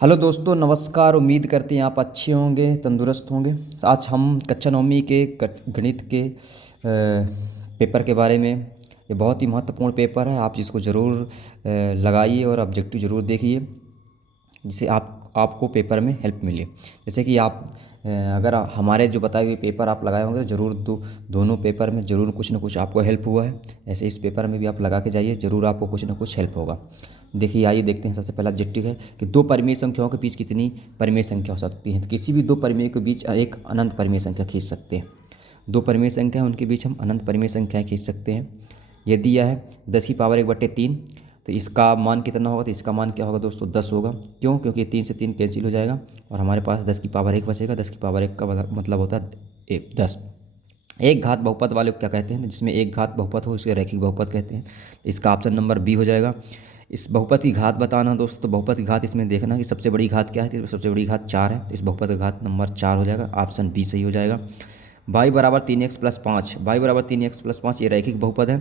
Hello दोस्तों, नमस्कार। उम्मीद करते हैं आप अच्छे होंगे, तंदुरुस्त होंगे। आज हम कक्षा नवमी के गणित के पेपर के बारे में। ये बहुत ही महत्वपूर्ण पेपर है, आप इसको ज़रूर लगाइए और ऑब्जेक्टिव ज़रूर देखिए, जिससे आपको पेपर में हेल्प मिले। जैसे कि आप अगर हमारे जो बताए हुए पेपर आप लगाए होंगे तो ज़रूर दोनों पेपर में ज़रूर कुछ ना कुछ आपको हेल्प हुआ है। ऐसे इस पेपर में भी आप लगा के जाइए, ज़रूर आपको कुछ ना कुछ हेल्प होगा। देखिए, आइए देखते हैं। सबसे पहला ऑब्जेक्टिव है कि दो परिमेय संख्याओं के बीच कितनी परिमेय संख्या हो सकती है। तो किसी भी दो परिमेय के बीच एक अनंत परिमेय संख्या खींच सकते हैं। दो परिमेय संख्या है, उनके बीच हम अनंत परिमेय संख्याएँ खींच सकते हैं। ये दिया है 10⁻⁻3। तो इसका मान कितना होगा? तो इसका मान क्या होगा दोस्तों? 10 होगा। क्यों? क्योंकि 3 से 3 कैंसिल हो जाएगा और हमारे पास 10⁻1 बचेगा। 10⁻1 का मतलब होता है 10। एक घात बहुपद वाले को क्या कहते हैं? जिसमें एक घात बहुपद हो उसे रैखिक बहुपद कहते हैं। इसका ऑप्शन नंबर बी हो जाएगा। इस बहुपद की घात बताना दोस्तों, तो बहुपद की घात इसमें देखना कि सबसे बड़ी घात क्या है। तो सबसे बड़ी घात 4 है, तो इस बहुपद का घात नंबर 4 हो जाएगा। ऑप्शन बी सही हो जाएगा। y बराबर 3x+5, y बराबर 3x+5 ये रैखिक बहुपद है।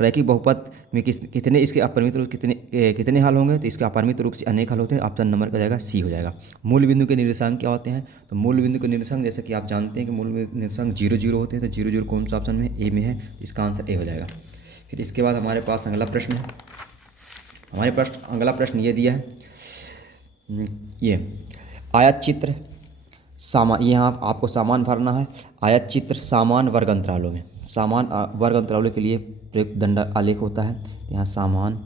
रैखिक बहुपद में कितने इसके अपरिमित रूप कितने हल होंगे? तो इसके अपरिमित रूप से अनेक हल होते हैं। ऑप्शन नंबर का जाएगा सी हो जाएगा। मूल बिंदु के निर्देशांक क्या होते हैं? तो मूल बिंदु के निर्देशांक जैसे कि आप जानते हैं कि मूल निर्देशांक 0 0 होते हैं। तो 0 0 कौन सा ऑप्शन में? ए में है। इसका आंसर ए हो जाएगा। फिर इसके बाद हमारे पास अगला प्रश्न है। अगला प्रश्न ये दिया है, ये आयत चित्र सामान, यहाँ आपको सामान भरना है। आयत चित्र समान वर्ग अंतरालों में, समान वर्ग अंतरालों के लिए प्रयुक्त दंड आलेख होता है। यहाँ समान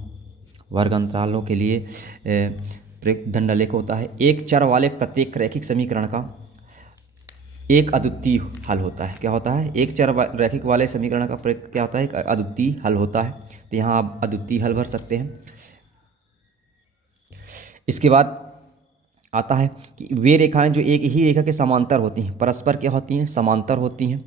वर्ग अंतरालों के लिए प्रयुक्त दंड आलेख होता है। एक चर वाले प्रत्येक रैखिक समीकरण का एक अद्वितीय हल होता है। क्या होता है? एक चर रैखिक वाले समीकरण का क्या होता है? एक अद्वितीय हल होता है। तो यहाँ आप अद्वितीय हल भर सकते हैं। इसके बाद आता है कि वे रेखाएं जो एक ही रेखा के समांतर होती हैं परस्पर क्या होती हैं? समांतर होती हैं।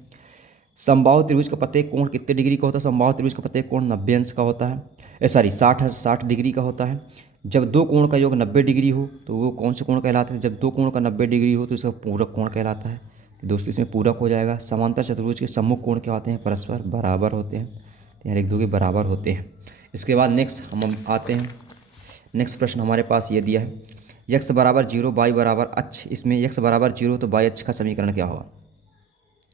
समबाहु त्रिभुज का प्रत्येक कोण कितने डिग्री का होता है? समबाहु त्रिभुज का प्रत्येक कोण 90 अंश का होता है। 60 डिग्री का होता है। जब दो कोण का योग 90 डिग्री हो तो वो कौन से कोण कहलाते हैं? जब दो कोण का 90 डिग्री हो तो इसका पूरक कोण कहलाता है। तो दोस्तों इसमें पूरक हो जाएगा। समांतर चतुर्भुज के सम्मुख कोण क्या होते हैं? परस्पर बराबर होते हैं। यार एक दो के बराबर होते हैं। इसके बाद नेक्स्ट हम आते हैं। नेक्स्ट प्रश्न हमारे पास ये दिया है, x बराबर 0 y बराबर अक्ष। इसमें x बराबर 0 तो y अक्ष का समीकरण क्या होगा?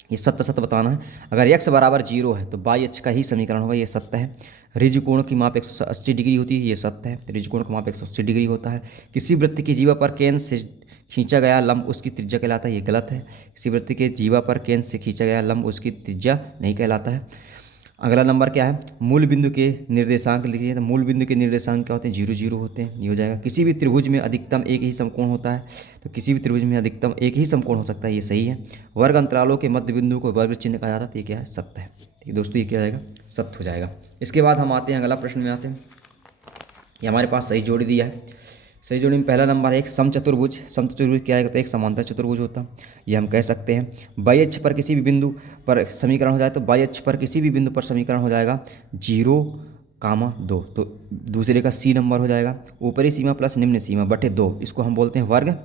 ये सत्य सत्य बताना है। अगर x बराबर 0 है तो y अक्ष का ही समीकरण होगा। ये सत्य है। ऋज कोण की माप 180 डिग्री होती है। ये सत्य है। ऋज कोण का माप 180 डिग्री होता है। किसी वृत्त की जीवा पर केंद्र से खींचा गया लंब उसकी त्रिज्या कहलाता है। ये गलत है। किसी वृत्त के जीवा पर केंद्र से खींचा गया लंब उसकी त्रिज्या नहीं कहलाता है। अगला नंबर क्या है? मूल बिंदु के निर्देशांक लिखिए। तो मूल बिंदु के निर्देशांक क्या होते हैं? 0 0 होते हैं। ये हो जाएगा। किसी भी त्रिभुज में अधिकतम एक ही समकोण होता है। तो किसी भी त्रिभुज में अधिकतम एक ही समकोण हो सकता है। ये सही है। वर्ग अंतरालों के मध्य बिंदु को वर्ग चिन्ह कहा जाता है। तो ये क्या है? सत्य है। ठीक है दोस्तों, ये क्या जाएगा? सत्य हो जाएगा। इसके बाद हम आते हैं अगला प्रश्न में आते हैं। ये हमारे पास सही जोड़ी दिया है। सही जोड़ी में पहला नंबर है एक समचतुर्भुज। समचतुर्भुज क्या है? तो एक समांतर चतुर्भुज होता है। ये हम कह सकते हैं। बाह्य अक्ष पर किसी भी बिंदु पर समीकरण हो जाए तो बाह्य अक्ष पर किसी भी बिंदु पर समीकरण हो जाएगा 0,2। तो दूसरे का सी नंबर हो जाएगा। ऊपरी सीमा प्लस निम्न सीमा बटे 2, इसको हम बोलते हैं वर्ग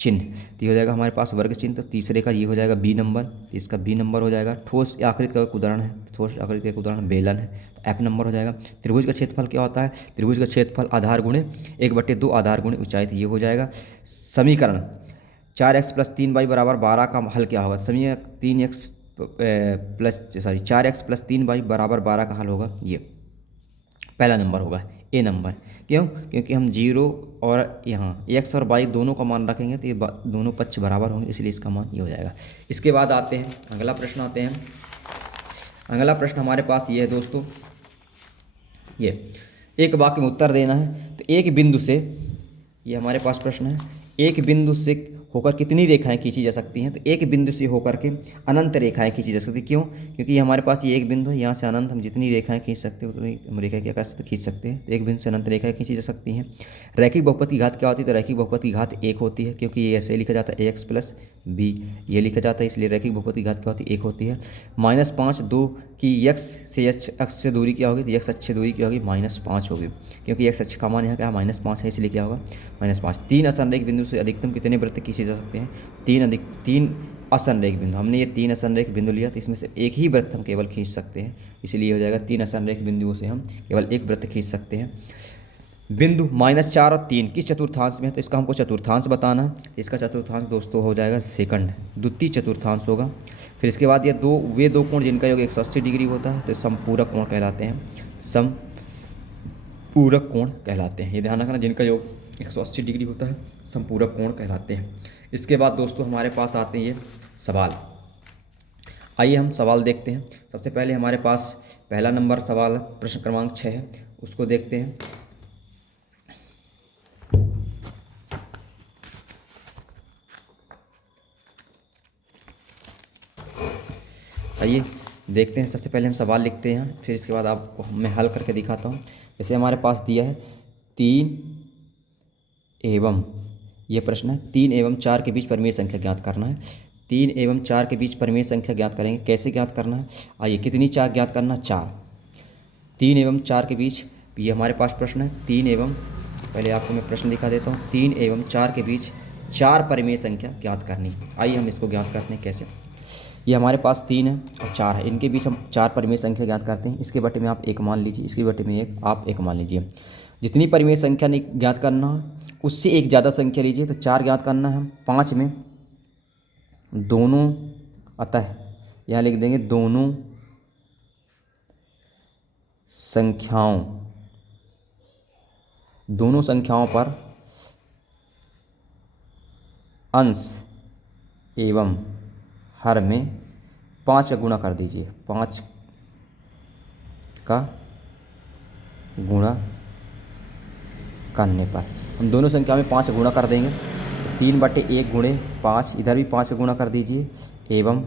चिन्ह। तो ये हो जाएगा हमारे पास वर्ग चिन्ह। तो तीसरे का ये हो जाएगा बी नंबर। तो इसका बी नंबर हो जाएगा। ठोस आकृति का एक उदाहरण है। ठोस आकृति का एक उदाहरण बेलन है। तो एफ नंबर हो जाएगा। त्रिभुज का क्षेत्रफल क्या होता है? त्रिभुज का क्षेत्रफल आधार गुणे 1/2 आधार गुणे ऊंचाई। तो ये हो जाएगा समीकरण 4x + 3y बराबर 12 का हल क्या होगा? समीकरण 4x + 3y बराबर 12 का हल होगा। ये पहला नंबर होगा, ए नंबर। क्यों? क्योंकि हम 0 और यहाँ x और y दोनों का मान रखेंगे तो ये दोनों पक्ष बराबर होंगे, इसलिए इसका मान ये हो जाएगा। इसके बाद आते हैं अगला प्रश्न आते हैं। अगला प्रश्न हमारे पास ये है दोस्तों, ये एक वाक्य में उत्तर देना है। तो एक बिंदु से, ये हमारे पास प्रश्न है, एक बिंदु से होकर कितनी रेखाएं खींची जा सकती हैं? तो एक बिंदु से होकर के अनंत रेखाएं खींची जा सकती हैं। क्यों? क्योंकि हमारे पास ये एक बिंदु है, यहाँ से अनंत हम जितनी रेखाएं खींच सकते हैं उतनी हम रेखा क्या कर सकते खींच सकते हैं। तो एक बिंदु से अनंत रेखाएं खींची जा सकती हैं। रैखिक बहुपद की घात क्या होती है? तो रैखिक बहुपद की घात 1 होती है, क्योंकि ये ऐसे लिखा जाता है ax + b, ये लिखा जाता है, इसलिए रैखिक बहुपद की घात क्या होती है? 1 होती है। -5 2 की x से अक्ष से दूरी क्या होगी? तो x अक्ष से दूरी क्या होगी? -5 होगी, क्योंकि x अक्ष का मान यहाँ क्या है? -5 है, इसलिए क्या होगा? -5। 3 असंरेख बिंदु से अधिकतम कितने वृत्त खींचे जा सकते हैं? 3 असंरेख बिंदु। हमने ये 3 असंरेख बिंदु लिया, तो इसमें से एक ही वृत्त हम केवल खींच सकते हैं, इसलिए हो जाएगा 3 असंरेख बिंदुओं से हम केवल एक वृत्त खींच सकते हैं। बिंदु -4 और 3 किस चतुर्थांश में है, तो इसका हमको चतुर्थांश बताना है। इसका चतुर्थांश दोस्तों हो जाएगा सेकंड, द्वितीय चतुर्थांश होगा। फिर इसके बाद ये वे दो कोण जिनका योग 180 डिग्री होता है तो समपूरक कोण कहलाते हैं, समपूरक कोण कहलाते हैं। ये ध्यान रखना, जिनका योग 180 डिग्री होता है समपूरक कोण कहलाते हैं। इसके बाद दोस्तों हमारे पास आते हैं ये सवाल। आइए हम सवाल देखते हैं। सबसे पहले हमारे पास पहला नंबर सवाल प्रश्न क्रमांक 6 है, उसको देखते हैं। आइए देखते हैं। सबसे पहले हम सवाल लिखते हैं, फिर इसके बाद आपको मैं हल करके दिखाता हूँ। जैसे हमारे पास दिया है 3 एवं, यह प्रश्न है 3 एवं 4 के बीच परिमेय संख्या ज्ञात करना है। 3 एवं 4 के बीच परिमेय संख्या ज्ञात करेंगे। कैसे ज्ञात करना है, आइए कितनी 4 ज्ञात करना, 4। 3 एवं 4 के बीच, ये हमारे पास प्रश्न है 3 एवं, पहले आपको मैं प्रश्न दिखा देता हूँ। 3 एवं 4 के बीच 4 परिमेय संख्या ज्ञात करनी। आइए हम इसको ज्ञात करते हैं कैसे। ये हमारे पास 3 है और 4 है, इनके बीच हम 4 परिमेय संख्या ज्ञात करते हैं। इसके बटे में आप 1 मान लीजिए, इसके बटे में 1 आप 1 मान लीजिए। जितनी परिमेय संख्या ज्ञात करना उससे एक ज़्यादा संख्या लीजिए। तो 4 ज्ञात करना है, 5 में दोनों, अतः यहाँ लिख देंगे दोनों संख्याओं पर अंश एवं हर में 5 का गुणा कर दीजिए। 5 का गुणा करने पर हम दोनों संख्या में 5 गुणा कर देंगे। 3/1 गुणे 5, इधर भी 5 गुणा कर दीजिए, एवं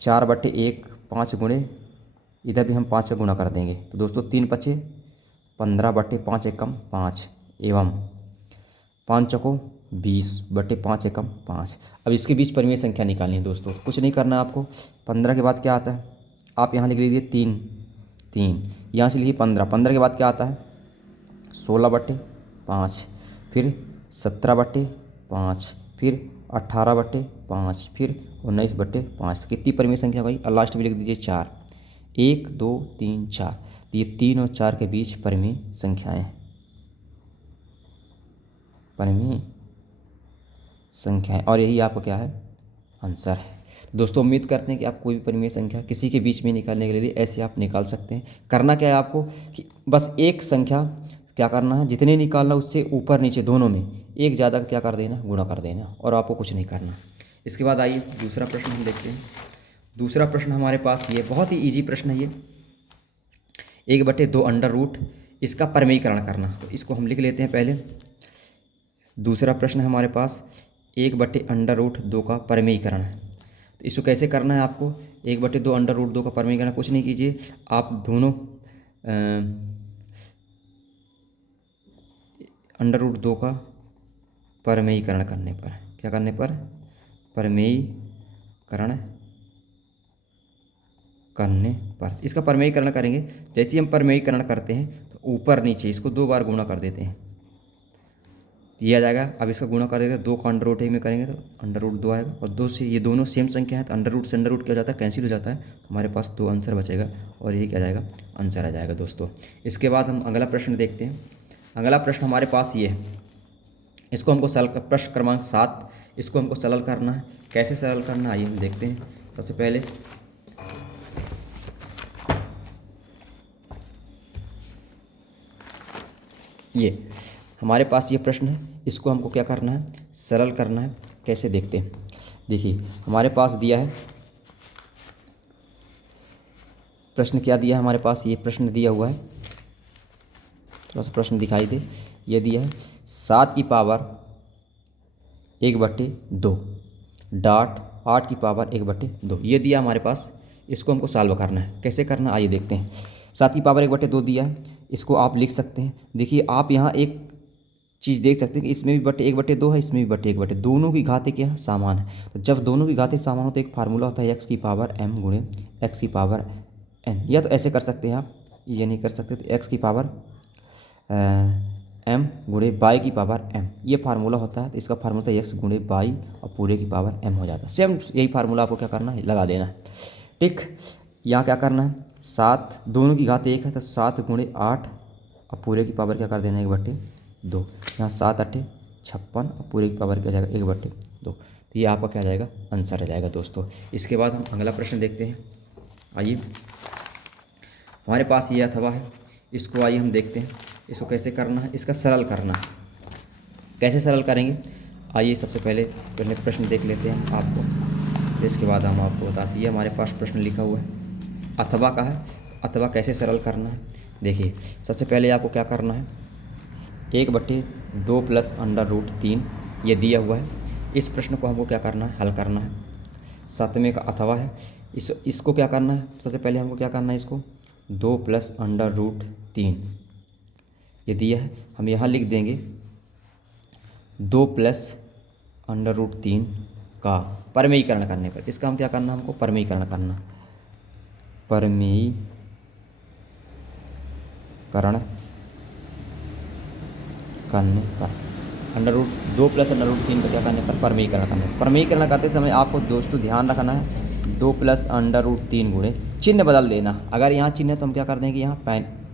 4/1 5 गुणे, इधर भी हम 5 का गुणा कर देंगे। तो दोस्तों 3 बचे 15/5 एकम 5, एवं 5 चौको 20/5 एकम 5। अब इसके बीच परिमेय संख्या निकालनी है दोस्तों। कुछ नहीं करना है आपको। 15 के बाद क्या आता है, आप यहाँ लिख लीजिए 3, यहाँ से लिखिए 15 के बाद क्या आता है 16/5, फिर 17/5, फिर 18/5, फिर 19/5। तो कितनी परिमेय संख्या होगी, और लास्ट में लिख दीजिए 4। 1 2 3 4, तो ये 3 और 4 के बीच परिमेय संख्याएँ, और यही आपका क्या है, आंसर है। दोस्तों उम्मीद करते हैं कि आप कोई भी परिमेय संख्या किसी के बीच में निकालने के लिए ऐसे आप निकाल सकते हैं। करना क्या है आपको कि बस एक संख्या क्या करना है, जितने निकालना उससे ऊपर नीचे दोनों में एक ज़्यादा क्या कर देना, गुणा कर देना, और आपको कुछ नहीं करना। इसके बाद आइए दूसरा प्रश्न हम देखते हैं। दूसरा प्रश्न हमारे पास ये बहुत ही ईजी प्रश्न है। ये 1/2 अंडर रूट, इसका परिमेयीकरण करना। तो इसको हम लिख लेते हैं पहले। दूसरा प्रश्न है हमारे पास 1/√2 का परिमेयीकरण है। तो इसको कैसे करना है आपको, 1/2 अंडर रूट 2 का परिमेयीकरण कुछ नहीं कीजिए, आप दोनों अंडर रूट 2 का परिमेयीकरण करने पर, क्या करने पर, परिमेयीकरण करने पर, इसका परिमेयीकरण करेंगे। जैसे ही हम परिमेयीकरण करते हैं तो ऊपर नीचे इसको 2 बार गुणा कर देते हैं, ये आ जाएगा। अब इसका गुणा कर देते हैं, 2 का अंडर रूट में करेंगे तो अंडर रूट 2 आएगा, और 2 से ये दोनों सेम संख्या है तो अंडर रूट से अंडर रूट क्या हो जाता है, कैंसिल हो जाता है। तो हमारे पास 2 आंसर बचेगा, और ये क्या आ जाएगा, आंसर आ जाएगा दोस्तों। इसके बाद हम अगला प्रश्न देखते हैं। अगला प्रश्न हमारे पास ये है, इसको हमको सरल, प्रश्न क्रमांक 7, इसको हमको सरल करना है। कैसे सरल करना है आइए हम देखते हैं। सबसे पहले ये हमारे पास ये प्रश्न है, इसको हमको क्या करना है, सरल करना है। कैसे देखते हैं, देखिए हमारे पास दिया है प्रश्न, क्या दिया है हमारे पास, ये प्रश्न दिया हुआ है, थोड़ा सा प्रश्न दिखाई दे। ये दिया है 7 की पावर 1/2 डॉट 8 की पावर 1/2, ये दिया हमारे पास। इसको हमको सॉल्व करना है। कैसे करना आइए देखते हैं। 7 की पावर 1/2 दिया है, इसको आप लिख सकते हैं। देखिए आप यहाँ एक चीज़ देख सकते हैं कि इसमें भी 1/2 है, इसमें भी 1/2, दोनों की घातें क्या समान है। तो जब दोनों की घातें समान हो तो एक फार्मूला होता है x की पावर m गुणे x की पावर n। या तो ऐसे कर सकते हैं आप, ये नहीं कर सकते तो x की पावर m गुणे y की पावर m, ये फार्मूला होता है। तो इसका फार्मूला होता है x गुणे y और पूरे की पावर m हो जाता है। सेम यही फार्मूला आपको क्या करना है, लगा देना है। ठीक, यहाँ क्या करना है, 7 दोनों की घात 1 है तो 7 गुणे 8 और पूरे की पावर क्या कर देना 1/2। यहाँ 7 8 56 और पूरे की पावर क्या जाएगा 1/2। तो ये आपका क्या जाएगा आंसर आ जाएगा दोस्तों। इसके बाद हम अगला प्रश्न देखते हैं। आइए, हमारे पास ये अथवा है, इसको आइए हम देखते हैं इसको कैसे करना है, इसका सरल करना है। कैसे सरल करेंगे, आइए सबसे पहले प्रश्न देख लेते हैं आपको, फिर इसके बाद हम आपको बताते हैं। हमारे पास प्रश्न लिखा हुआ है, अथवा का है, अथवा कैसे सरल करना है। देखिए, सबसे पहले आपको क्या करना है, 1/2 प्लस √3 ये दिया हुआ है। इस प्रश्न को हमको क्या करना है, हल करना है। 7वें का अथवा है, इसको क्या करना है, सबसे पहले हमको क्या करना है, इसको 2 प्लस √3 ये दिया है, हम यहाँ लिख देंगे 2 प्लस √3 का परमेयीकरण करने पर। इसका हम क्या करना, हमको परमेयीकरण करना, परमेयीकरण करने पर √2 प्लस √3 का क्या करने पर परमेयीकरण करने पर। परमेयीकरण करते समय आपको दोस्तों ध्यान रखना है 2 प्लस √3 गुणे चिन्ह बदल देना। अगर यहाँ चिन्ह है तो हम क्या कर देंगे, यहाँ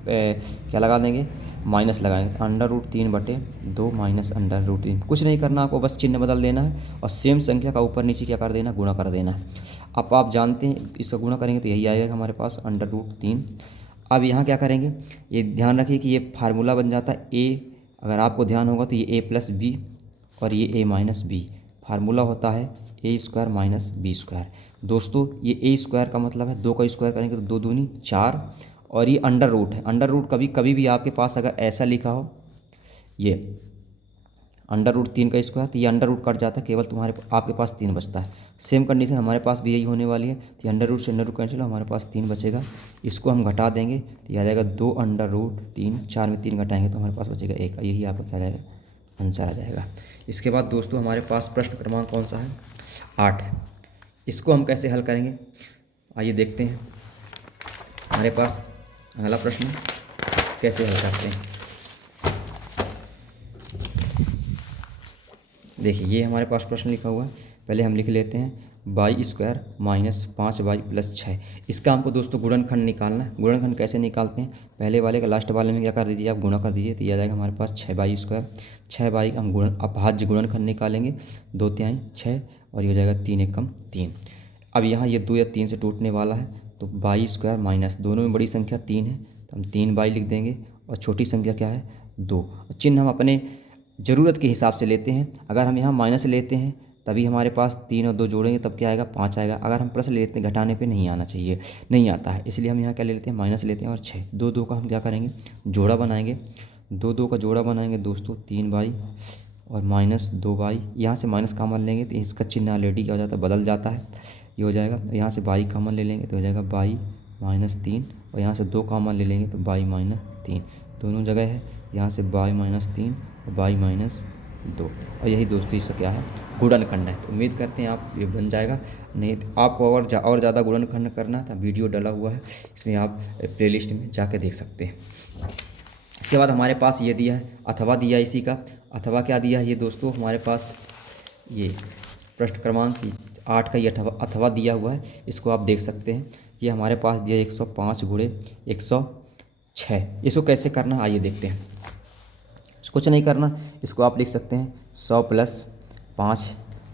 क्या लगा देंगे, माइनस लगाएंगे। √3/2 माइनस √3, कुछ नहीं करना आपको, बस चिन्ह बदल देना है और सेम संख्या का ऊपर नीचे क्या कर देना, गुणा कर देना है। अब आप जानते हैं इसका गुणा करेंगे तो यही आएगा हमारे पास √3। अब यहाँ क्या करेंगे, ये ध्यान रखिए कि ये फार्मूला बन जाता है ए, अगर आपको ध्यान होगा तो ये a+b और ये a-b फार्मूला होता है a² - b²। दोस्तों ये a² का मतलब है 2 का स्क्वायर करेंगे तो 2 दूनी 4, और ये अंडर रूट है। अंडर रूट कभी भी आपके पास अगर ऐसा लिखा हो, ये √3 का स्क्वायर, तो ये अंडर रूट कट जाता है, केवल आपके पास 3 बचता है। सेम कंडीशन हमारे पास भी यही होने वाली है। तो ये अंडर रूट से अंडर रूट कैंसिल, हमारे पास 3 बचेगा, इसको हम घटा देंगे तो यह आ जाएगा 2 √3, 4 में 3 घटाएंगे तो हमारे पास बचेगा 1। यही आपका क्या जाएगा आंसर आ जाएगा। इसके बाद दोस्तों हमारे पास प्रश्न क्रमांक कौन सा है, 8 है। इसको हम कैसे हल करेंगे, आइए देखते हैं। हमारे पास अगला प्रश्न कैसे हल करते हैं। देखिए, ये हमारे पास प्रश्न लिखा हुआ है, पहले हम लिख लेते हैं y² - 5y + 6। इसका हमको दोस्तों गुणनखंड निकालना है। गुणनखंड कैसे निकालते हैं, पहले वाले का लास्ट वाले में क्या कर दीजिए, आप गुणा कर दीजिए तो यह आ जाएगा हमारे पास 6y²। 6y का हम अभाज्य गुणनखंड निकालेंगे, 2 तिहाई 6 और ये हो जाएगा 3 एकम 3। अब यहाँ ये 2 या 3 से टूटने वाला है, तो y² माइनस, दोनों में बड़ी संख्या 3 है तो हम 3y लिख देंगे और छोटी संख्या क्या है 2। चिन्ह हम अपने ज़रूरत के हिसाब से लेते हैं। अगर हम यहाँ माइनस लेते हैं तभी हमारे पास 3 और 2 जोड़ेंगे तब क्या आएगा 5 आएगा। अगर हम प्लस लेते हैं घटाने पे नहीं आना चाहिए, नहीं आता है, इसलिए हम यहाँ क्या ले लेते हैं, माइनस लेते हैं और 6। 2 2 का हम क्या करेंगे, जोड़ा बनाएंगे। 2 2 का जोड़ा बनाएंगे दोस्तों 3y और -2y। यहाँ से माइनस कॉमन लेंगे तो इसका चिन्ह ऑलरेडी क्या हो जाता है, बदल जाता है। ये हो जाएगा, यहाँ से y कॉमन ले लेंगे तो हो जाएगा y -3 और यहाँ से 2 कॉमन ले लेंगे तो y -3 दोनों जगह है। यहाँ से y -3 और y -2 और यही दोस्तों इसका क्या है गुणनखंड है। तो उम्मीद करते हैं आप ये बन जाएगा। नहीं तो आपको और ज़्यादा गुणनखंड करना था, वीडियो डला हुआ है, इसमें आप प्लेलिस्ट में जाके देख सकते हैं। इसके बाद हमारे पास ये दिया है अथवा दिया, इसी का अथवा क्या दिया है ये दोस्तों, हमारे पास ये प्रश्न क्रमांक 8 का ये अथवा दिया हुआ है, इसको आप देख सकते हैं। ये हमारे पास दिया 105 × 106। इसको कैसे करना आइए देखते हैं। कुछ नहीं करना, इसको आप लिख सकते हैं 100 + 5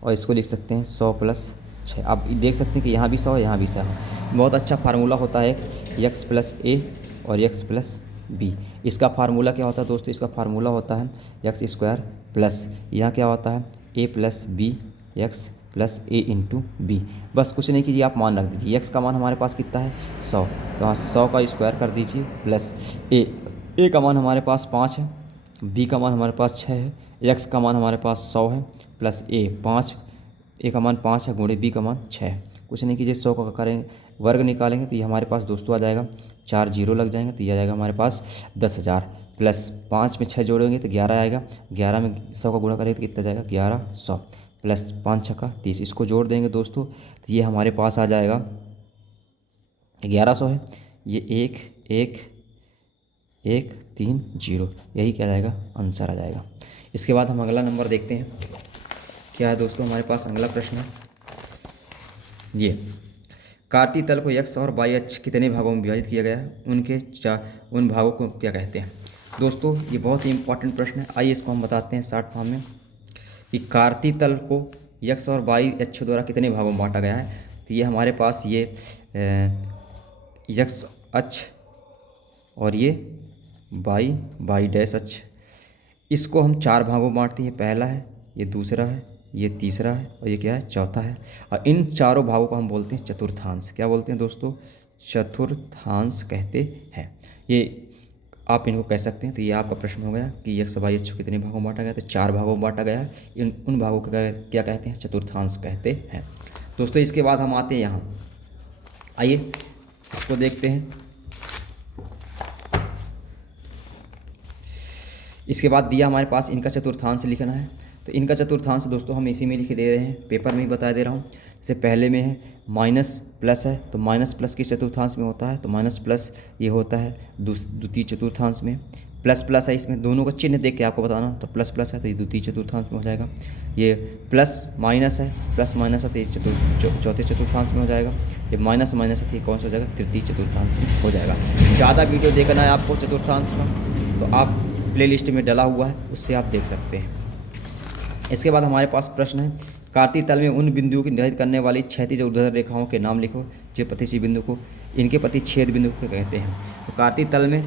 और इसको लिख सकते हैं 100 + 6। आप देख सकते हैं कि यहाँ भी 100 यहाँ भी 100 है। बहुत अच्छा फार्मूला होता है x + a और x + b। इसका फार्मूला क्या होता है दोस्तों, इसका फार्मूला होता है x² प्लस यहाँ क्या होता है a + b x + a × b। बस कुछ नहीं कीजिए, आप मान रख दीजिए। x का मान हमारे पास कितना है 100, तो हाँ 100 का स्क्वायर कर दीजिए प्लस a का मान हमारे पास 5 है, b का मान हमारे पास 6 है, x का मान हमारे पास 100 है प्लस a का मान 5 है गुणे b का मान 6 है। कुछ नहीं कीजिए, 100 का करेंगे वर्ग निकालेंगे तो ये हमारे पास दोस्तों आ जाएगा 4 0 लग जाएंगे तो ये आ जाएगा हमारे पास 10,000 प्लस 5 में 6 जोड़ेंगे तो 11 आएगा। 11 में 100 का गुणा करेंगे तो कितना जाएगा 1100 प्लस 5 6 30। इसको जोड़ देंगे दोस्तों तो ये हमारे पास आ जाएगा 1100 है, ये 1 1 1 3 0, यही क्या जाएगा आंसर आ जाएगा। इसके बाद हम अगला नंबर देखते हैं क्या है दोस्तों। हमारे पास अगला प्रश्न है ये, कार्तीय तल को x और y अक्ष कितने भागों में विभाजित किया गया है, उन भागों को क्या कहते हैं। दोस्तों ये बहुत ही इंपॉर्टेंट प्रश्न है, आइए इसको हम बताते हैं शॉर्ट फॉर्म में कि कार्तीय तल को यक्स और वाई अक्षों द्वारा कितने भागों में बांटा गया है। तो ये हमारे पास ये यक्स अक्ष और ये वाई डैश अक्ष, इसको हम 4 भागों में बांटते हैं। ये पहला है, ये दूसरा है, ये तीसरा है और ये क्या है, चौथा है। और इन चारों भागों को हम बोलते हैं चतुर्थांश। क्या बोलते हैं दोस्तों, चतुर्थांश कहते हैं। ये आप इनको कह सकते हैं। तो ये आपका प्रश्न हो गया कि यक्स वाई अक्ष कितने भागों में बांटा गया, तो 4 भागों में बांटा गया है। उन भागों को क्या कहते हैं, चतुर्थांश कहते हैं। दोस्तों इसके बाद हम आते हैं यहाँ, आइए इसको देखते हैं। इसके बाद दिया हमारे पास इनका चतुर्थांश लिखना है। तो इनका चतुर्थांश दोस्तों हम इसी में लिख दे रहे हैं, पेपर में ही बता दे रहा हूँ। जैसे पहले में है माइनस प्लस है, तो माइनस प्लस किस चतुर्थांश में होता है, तो माइनस प्लस ये होता है द्वितीय चतुर्थांश में। प्लस प्लस है, इसमें दोनों का चिन्ह देख के आपको बताना, तो प्लस प्लस है तो ये द्वितीय चतुर्थांश में हो जाएगा। ये प्लस माइनस है, प्लस माइनस है तो ये चौथे चतुर्थांश में हो जाएगा। ये माइनस माइनस है तो ये कौन सा हो जाएगा, तृतीय चतुर्थांश में हो जाएगा। ज़्यादा वीडियो देखना है आपको चतुर्थांश का, तो आप प्लेलिस्ट में डला हुआ है, उससे आप देख सकते हैं। इसके बाद हमारे पास प्रश्न है, कार्तीय तल में उन बिंदुओं की निर्धारित करने वाली क्षैतिज और ऊर्ध्वाधर रेखाओं के नाम लिखो जो प्रतिच्छेद बिंदु को इनके प्रतिच्छेद बिंदु को कहते हैं। तो कार्तीय तल में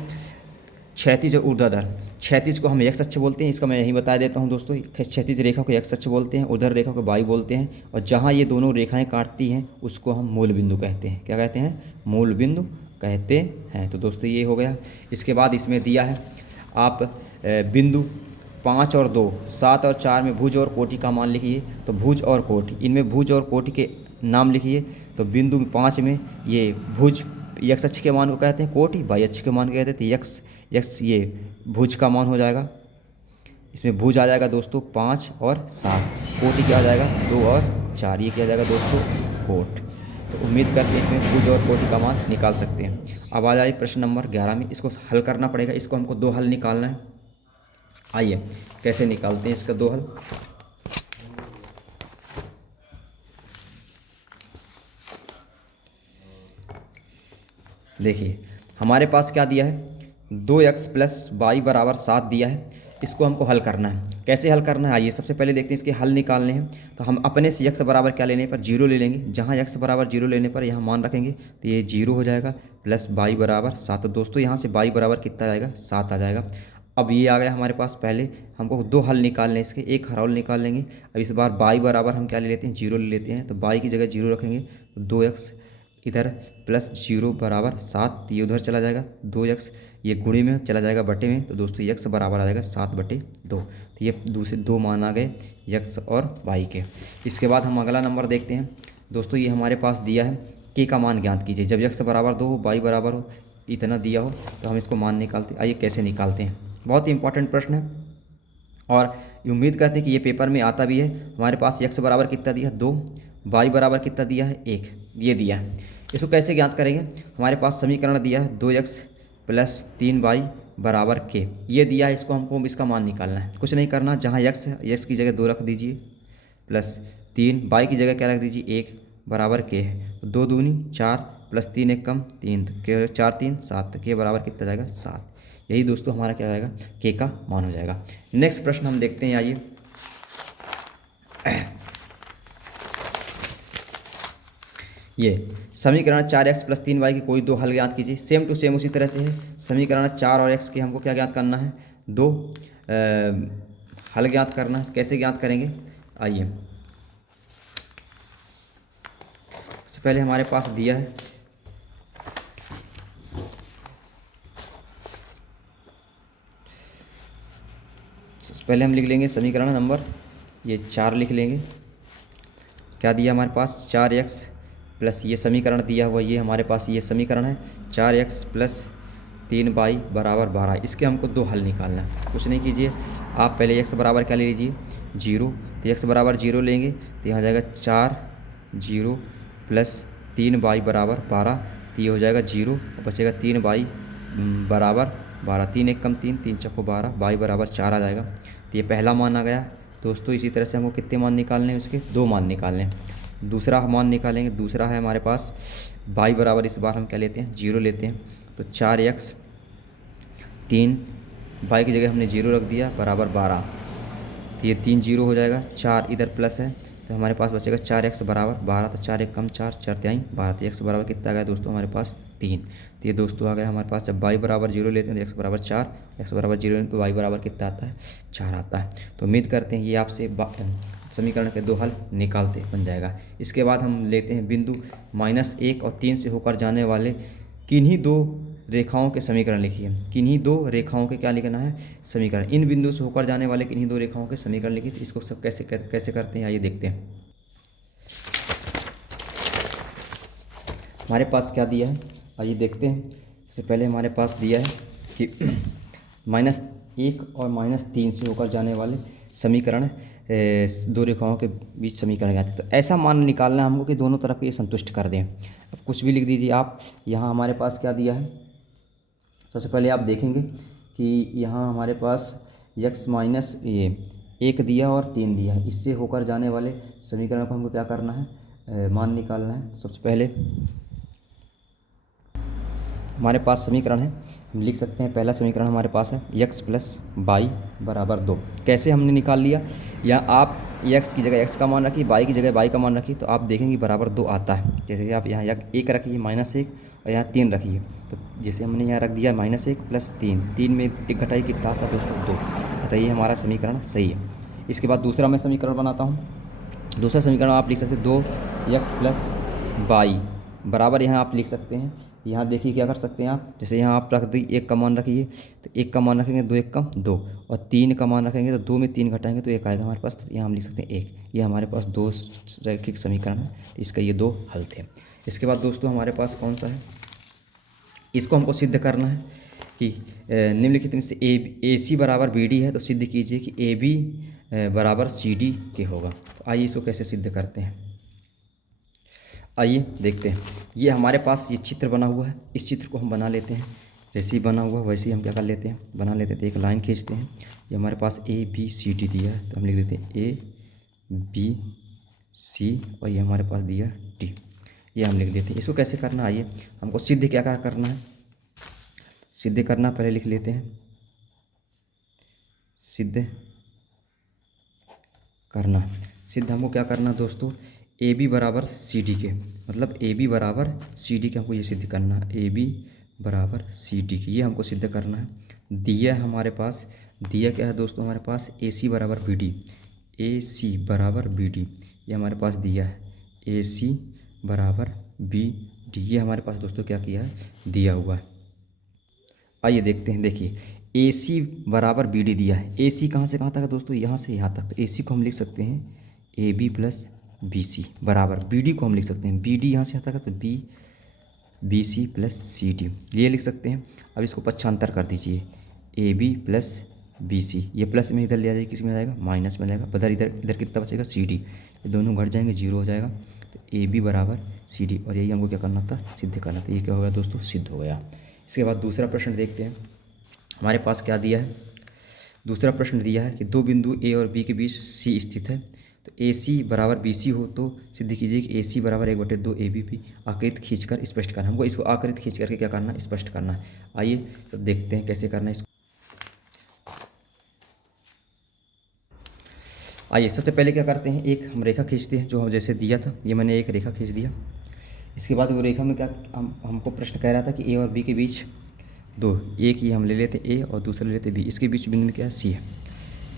क्षैतिज और ऊर्ध्वाधर, क्षैतिज को हम एक्स अक्ष बोलते हैं, इसका मैं यही बता देता हूँ दोस्तों। क्षैतिज रेखा को एक्स अक्ष बोलते हैं, ऊर्ध्वाधर रेखा को वाई बोलते हैं, और जहाँ ये दोनों रेखाएँ काटती हैं उसको हम मूल बिंदु कहते हैं। क्या कहते हैं, मूल बिंदु कहते हैं। तो दोस्तों ये हो गया। इसके बाद इसमें दिया है आप बिंदु 5 और 2, 7 और 4 में भुज और कोटि का मान लिखिए। तो भुज और कोटि, इनमें भुज और कोटि के नाम लिखिए। तो बिंदु 5 में ये भुज यक्स अक्ष के मान को कहते हैं, कोटि वाई अक्ष के मान को कहते हैं। तो यक्स ये भुज का मान हो जाएगा, इसमें भुज आ जाएगा दोस्तों 5 और 7, कोटि क्या आ जाएगा 2 और 4, ये क्या आ जाएगा दोस्तों कोट। तो उम्मीद करते हैं इसमें भुज और कोटि का मान निकाल सकते हैं। अब आ जाए प्रश्न नंबर 11 में, इसको हल करना पड़ेगा। इसको हमको 2 हल निकालना है। आइए कैसे निकालते हैं इसका 2 हल। देखिए हमारे पास क्या दिया है, 2x प्लस वाई बराबर 7 दिया है। इसको हमको हल करना है। कैसे हल करना है, आइए सबसे पहले देखते हैं इसके हल निकालने हैं। तो हम अपने से x बराबर क्या लेने पर 0 ले लेंगे। जहाँ x बराबर 0 लेने पर यहाँ मान रखेंगे तो ये 0 हो जाएगा, प्लस वाई बराबर 7। तो दोस्तों यहाँ से वाई बराबर कितना आ जाएगा, 7 आ जाएगा। अब ये आ गया हमारे पास। पहले हमको 2 हल निकालने इसके, एक हल निकाल लेंगे। अब इस बार वाई बराबर हम क्या ले लेते हैं, 0 ले लेते हैं। तो वाई की जगह 0 रखेंगे, तो 2x इधर प्लस 0 बराबर 7, ये उधर चला जाएगा। 2x ये गुणे में चला जाएगा बटे में, तो दोस्तों x बराबर आ जाएगा 7/2। तो ये दूसरे 2 मान आ गए x और y के। इसके बाद हम अगला नंबर देखते हैं दोस्तों। ये हमारे पास दिया है k का मान ज्ञात कीजिए। जब x बराबर 2 हो, y बराबर हो, इतना दिया हो, तो हम इसको मान निकालते हैं। आइए कैसे निकालते हैं, बहुत ही इंपॉर्टेंट प्रश्न है और उम्मीद करते हैं कि ये पेपर में आता भी है। हमारे पास x बराबर कितना दिया, 2, y बराबर कितना दिया है, 1, ये दिया है। इसको कैसे ज्ञात करेंगे, हमारे पास समीकरण दिया है 2x प्लस 3y बराबर k, ये दिया है। इसको हमको इसका मान निकालना है। कुछ नहीं करना, जहाँ x है x की जगह 2 रख दीजिए, प्लस 3, y की जगह क्या रख दीजिए 1 बराबर k है। 2 दूनी 4 प्लस 3 एक कम 3, तो 4 3 7, तो k बराबर कितना जाएगा 7। यही दोस्तों हमारा क्या जाएगा, k का मान हो जाएगा। नेक्स्ट प्रश्न हम देखते हैं, आइए। ये समीकरण 4x प्लस 3y की कोई 2 हल ज्ञात कीजिए। सेम टू सेम उसी तरह से है। समीकरण 4 और x के हमको क्या ज्ञात करना है, 2 हल ज्ञात करना है। कैसे ज्ञात करेंगे, आइए। सबसे पहले हमारे पास दिया है पहले हम लिख लेंगे समीकरण नंबर ये 4 लिख लेंगे। क्या दिया हमारे पास, 4x प्लस ये समीकरण दिया हुआ, ये हमारे पास ये समीकरण है 4x प्लस 3y बराबर 12। इसके हमको 2 हल निकालना है। कुछ नहीं कीजिए, आप पहले x बराबर क्या ले लीजिए 0। तो x बराबर 0 लेंगे तो यहाँ जाएगा 4 0 प्लस 3y बराबर 12, तो ये हो जाएगा 0, और बचेगा 3y बराबर 12। 3 एक कम 3, 3 चौको 12, y बराबर 4 आ जाएगा। तो ये पहला मान आ गया दोस्तों। इसी तरह से हमको कितने मान निकालने हैं, उसके 2 मान निकालने हैं। दूसरा मान निकालेंगे। दूसरा है हमारे पास y बराबर, इस बार हम क्या लेते हैं 0 लेते हैं। तो 4x 3 बाई की जगह हमने 0 रख दिया बराबर 12, तो ये 3 0 हो जाएगा। 4 इधर प्लस है तो हमारे पास बचेगा 4x बराबर 12, तो 4 1 कम 4, 4 3 12, तो x बराबर कितना आ गया दोस्तों हमारे पास 3। तो ये दोस्तों आ गया हमारे पास। जब y बराबर 0 लेते हैं तो x बराबर 4, x बराबर 0 लेते हैं तो y बराबर कितना आता है 4 आता है। तो उम्मीद करते हैं ये आपसे समीकरण के 2 हल निकालते बन जाएगा। इसके बाद हम लेते हैं बिंदु -1 और 3 से होकर जाने वाले किन्हीं दो रेखाओं के समीकरण लिखिए। किन्हीं दो रेखाओं के क्या लिखना है समीकरण। इन बिंदु से होकर जाने वाले किन्हीं दो रेखाओं के समीकरण लिखिए। तो इसको सब कैसे करते हैं आइए देखते हैं। हमारे पास क्या दिया है आइए देखते हैं। सबसे पहले हमारे पास दिया है कि -1 और -3 से होकर जाने वाले समीकरण दो रेखाओं के बीच समीकरण आते हैं। तो ऐसा मान निकालना है हमको कि दोनों तरफ ये संतुष्ट कर दें। अब कुछ भी लिख दीजिए आप। यहाँ हमारे पास क्या दिया है, सबसे पहले आप देखेंगे कि यहाँ हमारे पास x माइनस ये 1 दिया और 3 दिया है। इससे होकर जाने वाले समीकरण को हमको क्या करना है मान निकालना है। सबसे पहले हमारे पास समीकरण है, हम लिख सकते हैं पहला समीकरण हमारे पास है x प्लस बाई बराबर 2। कैसे हमने निकाल लिया, या आप x की जगह x का मान रखिए, y की जगह y का मान रखिए, तो आप देखेंगे बराबर 2 आता है। जैसे कि आप यहाँ 1 रखिए -1 और यहाँ 3 रखिए, तो जैसे हमने यहाँ रख दिया -1 प्लस 3, 3 में 1 घटाई कितना आता है दोस्तों 2। तो ये हमारा समीकरण सही है। इसके बाद दूसरा मैं समीकरण बनाता हूँ। दूसरा समीकरण आप लिख सकते हैं 2x प्लस बाई बराबर, यहाँ आप लिख सकते हैं, यहाँ देखिए क्या कर सकते हैं आप। जैसे यहाँ आप रख दी 1 का मान रखिए, तो 1 का मान रखेंगे 2 1 कम 2, और 3 का मान रखेंगे तो 2 में 3 घटाएंगे तो 1 आएगा हमारे पास। तो यहाँ हम लिख सकते हैं 1। ये हमारे पास 2 रैखिक समीकरण है, तो इसका ये 2 हल थे। इसके बाद दोस्तों हमारे पास कौन सा है, इसको हमको सिद्ध करना है कि निम्नलिखित में से ए सी बराबर बी डी है, तो सिद्ध कीजिए कि ए बी बराबर सी डी के होगा। तो आइए इसको कैसे सिद्ध करते हैं, आइए देखते हैं। ये हमारे पास ये चित्र बना हुआ है, इस चित्र को हम बना लेते हैं। जैसे ही बना हुआ वैसे ही हम क्या कर लेते हैं बना लेते हैं। तो एक लाइन खींचते हैं। ये हमारे पास ए बी सी डी दिया है, तो हम लिख देते हैं ए बी सी, और ये हमारे पास दिया डी, ये हम लिख देते हैं। इसको कैसे करना, आइए हमको सिद्ध क्या करना है, सिद्ध करना पहले लिख लेते हैं। सिद्ध करना, सिद्ध हमको क्या करना दोस्तों, ए बी बराबर सी डी के, मतलब ए बी बराबर सी डी के हमको ये सिद्ध करना है। ए बी बराबर सी डी के ये हमको सिद्ध करना है। दिया हमारे पास, दिया क्या है दोस्तों हमारे पास ए सी बराबर बी डी, ए सी बराबर बी डी ये हमारे पास दिया है। ए सी बराबर बी डी ये हमारे पास दोस्तों क्या किया है दिया हुआ है। आइए देखते हैं। देखिए ए सी बराबर बी डी दिया है। ए सी कहाँ से कहाँ तक है दोस्तों, यहाँ से यहाँ तक। तो ए सी को हम लिख सकते हैं A B plus B C बराबर बी डी को हम लिख सकते हैं बी डी यहाँ से यहाँ तक है, तो B C plus C D ये लिख सकते हैं। अब इसको पक्षांतर कर दीजिए, A B plus B C, ये प्लस में इधर ले आ जाएगा, किस में आ जाएगा माइनस में आ जाएगा। बदर इधर इधर कितना बचेगा सी डी, ये दोनों घट जाएंगे 0 हो जाएगा। तो ए बी बराबर सी डी, और यही हमको क्या करना था सिद्ध करना था। ये क्या हो गया दोस्तों सिद्ध हो गया। इसके बाद दूसरा प्रश्न देखते हैं। हमारे पास क्या दिया है, दूसरा प्रश्न दिया है कि दो बिंदु ए और बी के बीच सी स्थित है, तो ए सी बराबर बी सी हो तो सिद्ध कीजिए कि ए सी बराबर 1/2 ए बी पी आकृत खींचकर स्पष्ट करना। हमको इसको आकृत खींच करके क्या करना स्पष्ट करना है। आइए तो देखते हैं कैसे करना है इसको। आइए सबसे पहले क्या करते हैं, एक हम रेखा खींचते हैं जो हम जैसे दिया था। ये मैंने एक रेखा खींच दिया। इसके बाद वो रेखा में क्या हमको प्रश्न कह रहा था कि ए और बी के बीच दो, एक ही हम ले लेते ए और दूसरा ले लेते बी, इसके बीच बिंदु में क्या है सी है।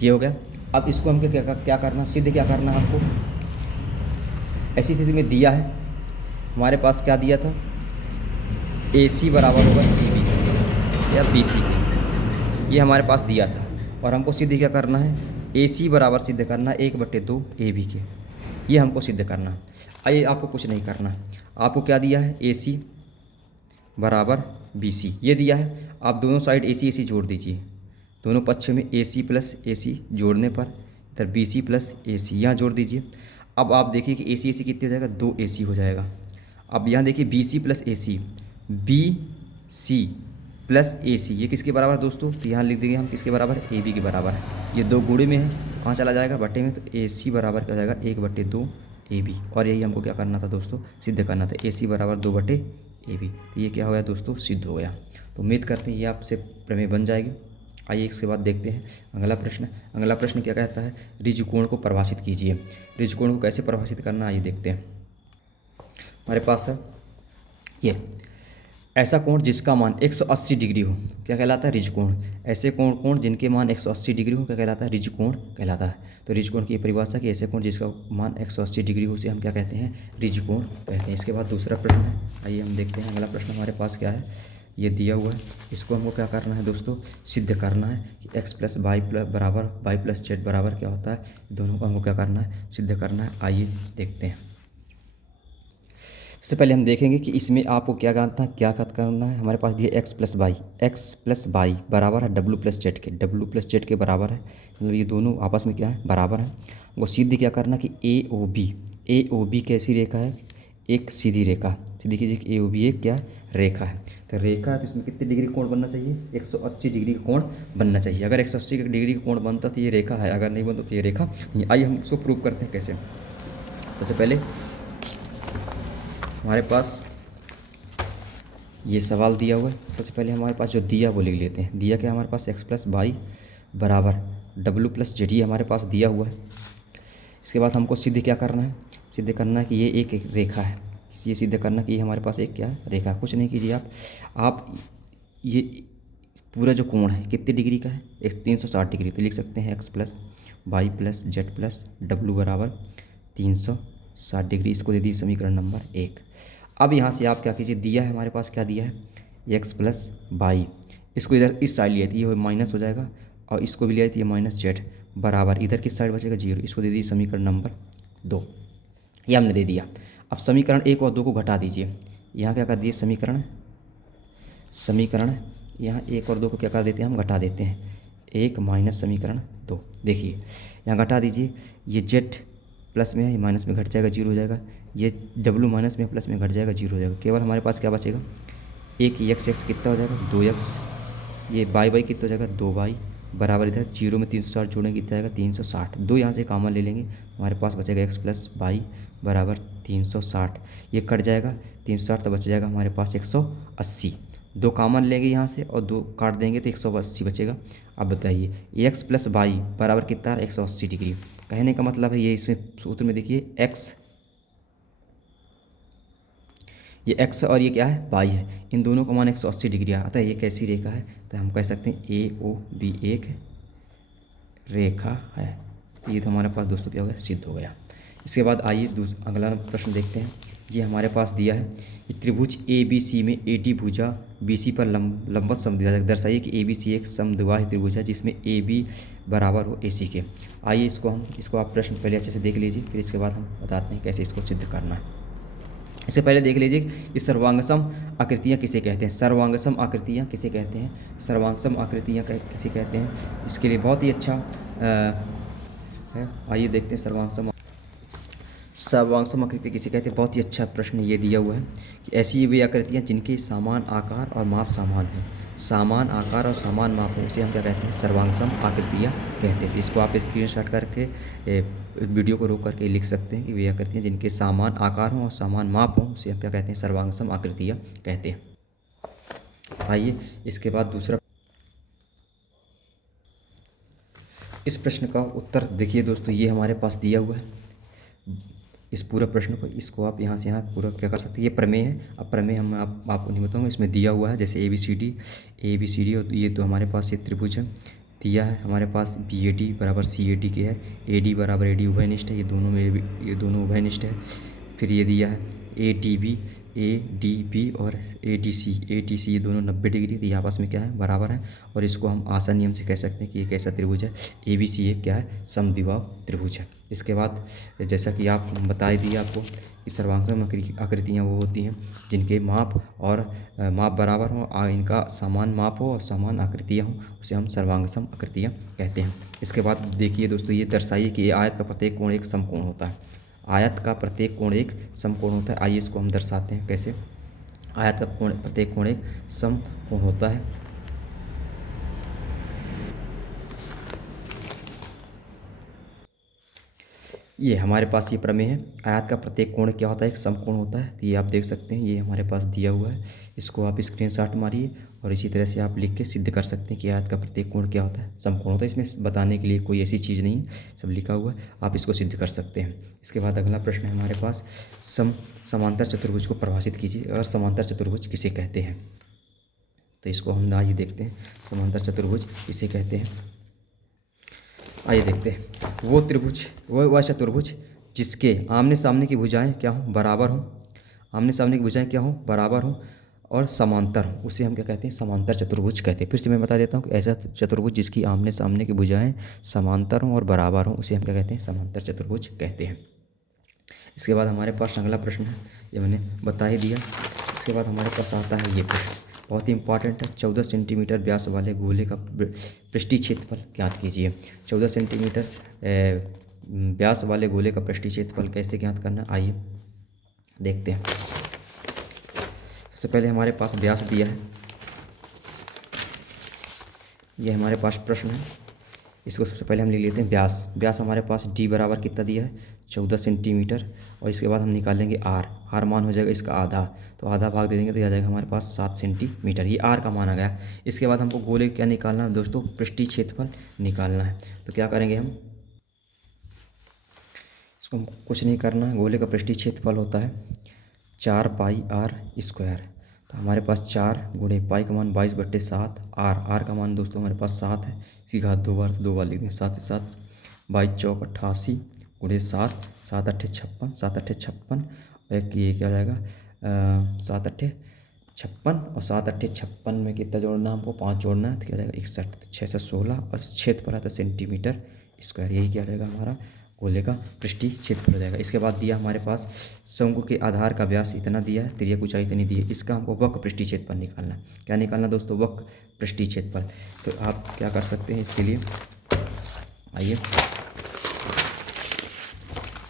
ये हो गया। अब इसको हमको क्या करना, सिद्ध क्या करना है हमको। ऐसी स्थिति में दिया है हमारे पास क्या दिया था, ए सी बराबर होगा सी बी या बी सी के, ये हमारे पास दिया था। और हमको सिद्ध क्या करना है, ए सी बराबर सिद्ध करना 1/2 ए बी के, ये हमको सिद्ध करना। आइए आपको कुछ नहीं करना, आपको क्या दिया है ए सी बराबर बी सी ये दिया है। आप दोनों साइड ए सी जोड़ दीजिए, दोनों पक्ष में ए सी प्लस ए सी जोड़ने पर इधर बी सी प्लस ए सी यहाँ जोड़ दीजिए। अब आप देखिए कि ए सी कितने हो जाएगा, 2 ए सी हो जाएगा। अब यहाँ देखिए बी सी प्लस ए सी, बी सी प्लस ए सी ये किसके बराबर है दोस्तों, तो यहाँ लिख देंगे हम किसके बराबर है, ए बी के बराबर है। ये 2 गुणे में है, कहाँ चला जाएगा बट्टे में, तो ए सी बराबर क्या हो जाएगा 1/2 ए बी। और यही हमको क्या करना था दोस्तों सिद्ध करना था, ए सी बराबर 2/2 ए बी। तो ये क्या हो गया दोस्तों सिद्ध हो गया। तो उम्मीद करते हैं ये आपसे प्रमेय बन जाएगी। आइए इसके बाद देखते हैं अगला प्रश्न। अगला प्रश्न क्या कहता है, ऋजुकोण को परिभाषित कीजिए। ऋजुकोण को कैसे परिभाषित करना, आइए देखते हैं। हमारे पास है ये, ऐसा कोण जिसका मान 180 डिग्री हो क्या कहलाता है, ऋजुकोण। ऐसे कोण जिनके मान 180 डिग्री हो क्या कहलाता है, ऋजुकोण कहलाता है। तो ऋजुकोण की परिभाषा कि ऐसे कोण जिसका मान 180 डिग्री हो उसे हम क्या कहते हैं, ऋजुकोण कहते हैं। इसके बाद दूसरा प्रश्न है, आइए हम देखते हैं। अगला प्रश्न हमारे पास क्या है, ये दिया हुआ है, इसको हमको क्या करना है दोस्तों, सिद्ध करना है कि x प्लस वाई बराबर वाई प्लस जेड बराबर क्या होता है। दोनों को हमको क्या करना है, सिद्ध करना है। आइए देखते हैं। सबसे पहले हम देखेंगे कि इसमें आपको क्या करना है। हमारे पास दिया x प्लस वाई बराबर है w प्लस जेड के बराबर है। मतलब ये दोनों आपस में क्या है, बराबर है। वो सिद्ध क्या करना कि ए ओ बी कैसी रेखा है, एक सीधी रेखा। सीधी कीजिए, ए ओ बी एक क्या है, रेखा है। तो रेखा है तो इसमें कितने डिग्री कोण बनना चाहिए, 180 डिग्री का कोण बनना चाहिए। अगर 180 डिग्री का कोण बनता तो ये रेखा है, अगर नहीं बनता तो ये रेखा नहीं। आइए हम इसको प्रूव करते हैं कैसे। सबसे पहले हमारे पास ये सवाल दिया हुआ है। सबसे पहले हमारे पास जो दिया वो लिख लेते हैं। दिया क्या हमारे पास, x प्लस वाई बराबर w प्लस जेड, ये हमारे पास दिया हुआ है। इसके बाद हमको सिद्ध क्या करना है, सिद्ध करना है कि ये एक रेखा है। ये सिद्ध करना कि ये हमारे पास एक क्या है, रेखा। कुछ नहीं कीजिए आप ये पूरा जो कोण है कितने डिग्री का है, 360 डिग्री। तो लिख सकते हैं x plus Y plus Z plus W बराबर 360 डिग्री। इसको दे दी समीकरण नंबर 1। अब यहाँ से आप क्या कीजिए, दिया है हमारे पास, क्या दिया है, x प्लस वाई। इसको इधर इस साइड लिया थी, ये माइनस हो जाएगा, और इसको भी लिया थी, ये माइनस जेड बराबर इधर किस साइड बचेगा, 0। इसको दे दी समीकरण नंबर 2। ये हमने दे दिया। अब समीकरण 1 और 2 को घटा दीजिए। यहाँ क्या कर दिए, समीकरण यहाँ 1 और 2 को क्या कर देते हैं, हम घटा देते हैं। 1 माइनस समीकरण 2। देखिए यहाँ घटा दीजिए, ये जेड प्लस में है, ये माइनस में घट जाएगा, 0 हो जाएगा। ये डब्लू माइनस में प्लस में घट जाएगा, 0 हो जाएगा। केवल हमारे पास क्या बचेगा, एक एक्स कितना हो जाएगा, 2x। ये बाई कितना हो जाएगा, 2y बराबर इधर 0 में 360 जोड़ेंगे कितना आएगा, 360। 2 यहाँ से कॉमन ले लेंगे, हमारे पास बचेगा x प्लस वाई बराबर 360। ये कट जाएगा 360, तो बच जाएगा हमारे पास 180। 2 कॉमन लेंगे यहाँ से और 2 काट देंगे तो 180 बचेगा। अब बताइए x प्लस वाई बराबर कितना है, 180 डिग्री। कहने का मतलब है ये इसमें सूत्र में देखिए x, ये x और ये क्या है, y है। इन दोनों का मान 180 डिग्री आता है। ये कैसी रेखा है, तो हम कह सकते हैं AOB एक रेखा है। तो ये तो हमारे पास दोस्तों क्या हो गया, सिद्ध हो गया। इसके बाद आइए अगला प्रश्न देखते हैं। ये हमारे पास दिया है कि त्रिभुज ABC में AD भुजा BC पर लंबवत समद्विभाजक दर्शाइए कि ABC एक समद्विबाही त्रिभुज है जिसमें AB बराबर हो AC के। आइए इसको आप प्रश्न पहले अच्छे से देख लीजिए, फिर इसके बाद हम बताते हैं कैसे इसको सिद्ध करना है। इससे पहले देख लीजिए कि सर्वांगसम आकृतियाँ किसे कहते हैं। सर्वांगसम आकृतियाँ किसे कहते हैं, सर्वांगसम आकृतियाँ किसे कहते हैं। इसके लिए बहुत ही अच्छा है, आइए देखते हैं सर्वांगसम आकृति किसे कहते हैं। बहुत ही अच्छा प्रश्न ये दिया हुआ है कि ऐसी वे आकृतियाँ जिनके समान आकार और माप समान हो, समान आकार और समान माप हो, उसे हम क्या कहते हैं, सर्वांगसम आकृतियाँ कहते हैं। तो इसको आप स्क्रीनशॉट करके वीडियो को रोक करके लिख सकते हैं कि वे आकृतियाँ जिनके समान आकार हों और समान माप हों, उसे हम क्या कहते हैं, सर्वांगसम आकृतियाँ कहते हैं। आइए इसके बाद दूसरा, इस प्रश्न का उत्तर देखिए दोस्तों। ये हमारे पास दिया हुआ है, इस पूरा प्रश्न को, इसको आप यहाँ से यहाँ पूरा क्या कर सकते हैं। ये प्रमेय है। अब प्रमेय हम आपको नहीं बताऊँगा, इसमें दिया हुआ है जैसे ABCD और ये तो हमारे पास ये त्रिभुज है दिया है। हमारे पास BAD बराबर CAD के है, AD बराबर AD उभयनिष्ठ है, ये दोनों उभयनिष्ठ है। फिर ये दिया है ADB और ATC ये दोनों 90 डिग्री, तो ये आपस में क्या है, बराबर है। और इसको हम आसान नियम से कह सकते हैं कि एक ऐसा त्रिभुज है ABC एक क्या है, समद्विबाहु त्रिभुज है। इसके बाद जैसा कि आप बता दिए आपको कि सर्वांगसम आकृतियाँ वो होती हैं जिनके माप और माप बराबर हों, इनका समान माप हो और समान आकृतियाँ हों, उसे हम सर्वांगसम आकृतियाँ कहते हैं। इसके बाद देखिए दोस्तों, ये दर्शाइए कि आयत का प्रत्येक कोण एक समकोण होता है। आयत का प्रत्येक कोण एक समकोण होता है। आइए इसको हम दर्शाते हैं कैसे। आयत का प्रत्येक कोण एक समकोण होता है। ये हमारे पास ये प्रमेय है। आयत का प्रत्येक कोण क्या होता है? एक समकोण होता है। तो ये आप देख सकते हैं, ये हमारे पास दिया हुआ है। इसको आप स्क्रीनशॉट मारिए और इसी तरह से आप लिख के सिद्ध कर सकते हैं कि आयत का प्रत्येक कोण क्या होता है? समकोण होता है। इसमें बताने के लिए कोई ऐसी चीज़ नहीं है, सब लिखा हुआ है, आप इसको सिद्ध कर सकते हैं। इसके बाद अगला प्रश्न है हमारे पास, समांतर चतुर्भुज को परिभाषित कीजिए और समांतर चतुर्भुज किसे कहते हैं? तो इसको हम आज देखते हैं, समांतर चतुर्भुज किसे कहते हैं। आइए देखते हैं। वो त्रिभुज, वह चतुर्भुज जिसके आमने सामने की भुजाएं क्या हों? बराबर हों। आमने सामने की भुजाएं क्या हों? बराबर हों और समांतर हों, उसे हम क्या कहते हैं? समांतर चतुर्भुज कहते हैं। फिर से मैं बता देता हूँ कि ऐसा चतुर्भुज जिसकी आमने सामने की भुजाएं समांतर हों और बराबर हों, उसे हम क्या कहते हैं? समांतर चतुर्भुज कहते हैं। इसके बाद हमारे पास अगला प्रश्न है, ये मैंने बता ही दिया। इसके बाद हमारे पास आता है ये प्रश्न, बहुत ही इंपॉर्टेंट है। 14 सेंटीमीटर व्यास वाले गोले का पृष्ठीय क्षेत्रफल ज्ञात कीजिए। 14 सेंटीमीटर व्यास वाले गोले का पृष्ठीय क्षेत्रफल कैसे ज्ञात करना, आइए देखते हैं। सबसे पहले हमारे पास व्यास दिया है, ये हमारे पास प्रश्न है। इसको सबसे पहले हम ले लेते हैं व्यास। व्यास हमारे पास डी बराबर कितना दिया है? 14 सेंटीमीटर। और इसके बाद हम निकालेंगे आर। आर मान हो जाएगा इसका आधा, तो आधा भाग दे देंगे तो आ जाएगा हमारे पास 7 सेंटीमीटर। ये आर का मान आ गया। इसके बाद हमको गोले क्या निकालना है दोस्तों? पृष्ठीय क्षेत्रफल निकालना है। तो क्या करेंगे हम, इसको हम कुछ नहीं करना है। गोले का पृष्ठीय क्षेत्रफल होता है 4 पाई आर स्क्वायर। तो हमारे पास 4 गुणे पाई का मान 22/7, आर का मान दोस्तों हमारे पास 7 है। इसी घात 2 बार, तो 2 बार लिख दें, 7 से 7, 22 चौक 88 गुणे 7, 7 अट्ठे 56, 7 अट्ठे 56, एक ये क्या हो जाएगा 7 अट्ठे 56 और 7 अट्ठे 56 में कितना जोड़ना है हमको? 5 जोड़ना है, तो क्या हो जाएगा 61, 6 से 16 और क्षेत्रफल आता है सेंटीमीटर स्क्वायर। यही क्या रहेगा हमारा गोले का पृष्ठीय क्षेत्रफल हो जाएगा। इसके बाद दिया हमारे पास शंकु के आधार का व्यास इतना दिया है, तिर्यक ऊंचाई इतनी दी है। इसका हमको वक्र पृष्ठीय क्षेत्रफल निकालना है। क्या निकालना दोस्तों? वक्र पृष्ठीय क्षेत्रफल। तो आप क्या कर सकते हैं इसके लिए, आइए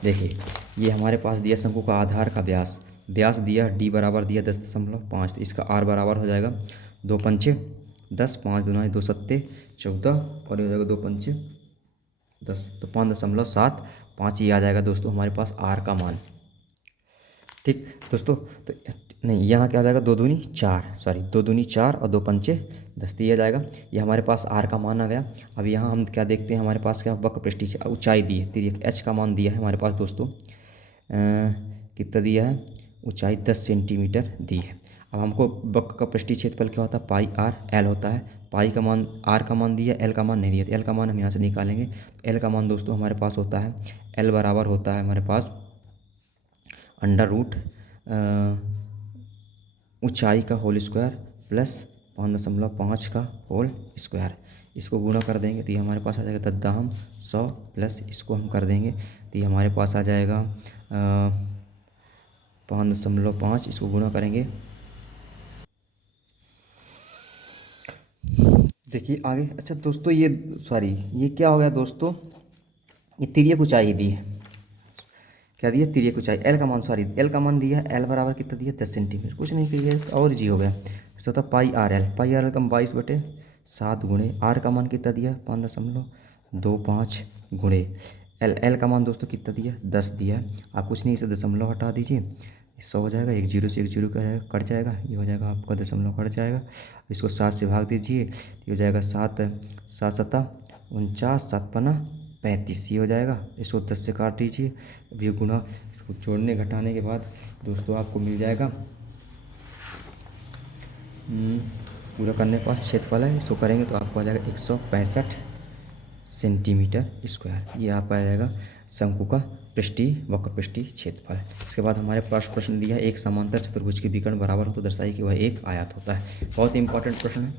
देखिए। ये हमारे पास दिया शंकु का आधार का व्यास, व्यास दिया डी बराबर दिया 10.5, तो इसका आर बराबर हो जाएगा 2 पंचे 10, 5 दूना 2 सत्ते 14 और ये हो जाएगा 2 पंचे 10, तो 5.75 ये आ जाएगा दोस्तों हमारे पास आर का मान। ठीक दोस्तों, तो नहीं, यहाँ क्या आ जाएगा 2 दूनी 4, सॉरी 2 दूनी 4 और 2 पंचे 10, तो ये आ जाएगा। ये हमारे पास आर का मान आ गया। अब यहाँ हम क्या देखते हैं, हमारे पास क्या वक्र पृष्ठीय ऊंचाई दी है, तिर्यक एच का मान दिया है हमारे पास दोस्तों, कितना दिया है? ऊंचाई 10 सेंटीमीटर दी है। अब हमको वक्र का पृष्ठीय क्षेत्रफल क्या होता है? पाई आर एल होता है। पाई का मान, आर का मान दिया, एल का मान नहीं दिया, तो एल का मान हम यहाँ से निकालेंगे। एल का मान दोस्तों हमारे पास होता है, एल बराबर होता है हमारे पास अंडर रूट ऊंचाई का होल स्क्वायर प्लस 5.5 का होल स्क्वायर। इसको गुणा कर देंगे तो ये हमारे पास आ जाएगा 10 प्लस इसको हम कर देंगे तो ये हमारे पास आ जाएगा 5.5, इसको गुणा करेंगे। देखिए आगे, अच्छा दोस्तों ये सॉरी ये क्या हो गया दोस्तों, ये तिर्यक ऊंचाई दी है। क्या दिया? तिर्यक ऊंचाई। एल का मान, सॉरी एल का मान दिया, एल बराबर कितना दिया? 10 सेंटीमीटर। कुछ नहीं किया और जी हो गया। इससे होता पाई आर एल, पाई आर एल का 22/7 गुणे आर का मान कितना दिया? 5.25 गुणे एल का मान दोस्तों कितना दिया? 10 दिया है। आप कुछ नहीं, इसे दशमलव हटा दीजिए, 100 हो जाएगा। एक जीरो से एक जीरो का है कट जाएगा, ये हो जाएगा आपका दशमलव कट जाएगा। इसको 7 से भाग दीजिए, ये हो जाएगा 7 7 49, 7 पना 35, ये हो जाएगा। इसको 10 से काट दीजिए, अब ये गुणा, इसको जोड़ने घटाने के बाद दोस्तों आपको मिल जाएगा, पूरा करने के पास क्षेत्रफल है, इसको करेंगे तो आपको आ जाएगा 165 सेंटीमीटर स्क्वायर। ये आपका आ जाएगा शंकु का पृष्ठीय वक्र पृष्ठीय क्षेत्रफल। इसके बाद हमारे पास प्रश्न दिया है, एक समांतर चतुर्भुज के विकर्ण बराबर हो तो दर्शाइए कि वह एक आयत होता है। बहुत ही इंपॉर्टेंट प्रश्न है।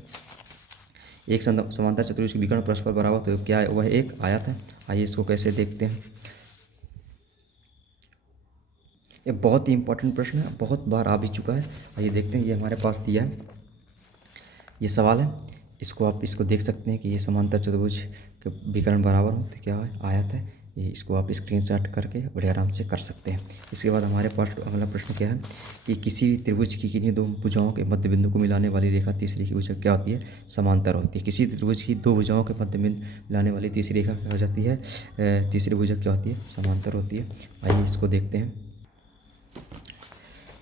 एक समांतर चतुर्भुज के विकर्ण परस्पर बराबर तो क्या है? वह एक आयत है। आइए इसको कैसे देखते हैं। ये बहुत ही इंपॉर्टेंट प्रश्न है, बहुत बार आ भी चुका है। आइए देखते हैं, ये हमारे पास दिया है, ये सवाल है। इसको आप इसको देख सकते हैं कि ये समांतर चतुर्भुज के विकर्ण बराबर हो तो क्या है? आयत है। ये इसको आप स्क्रीनशॉट करके बड़े आराम से कर सकते हैं। इसके बाद हमारे पास अगला प्रश्न क्या है कि किसी भी त्रिभुज की किन्हीं दो भुजाओं के मध्य बिंदु को मिलाने वाली रेखा तीसरी की भुजा क्या होती है? समांतर होती है। किसी त्रिभुज की दो भुजाओं के मध्य बिंदु मिलाने वाली तीसरी रेखा क्या हो जाती है? तीसरी भुजा क्या होती है? समांतर होती है। आइए इसको देखते हैं।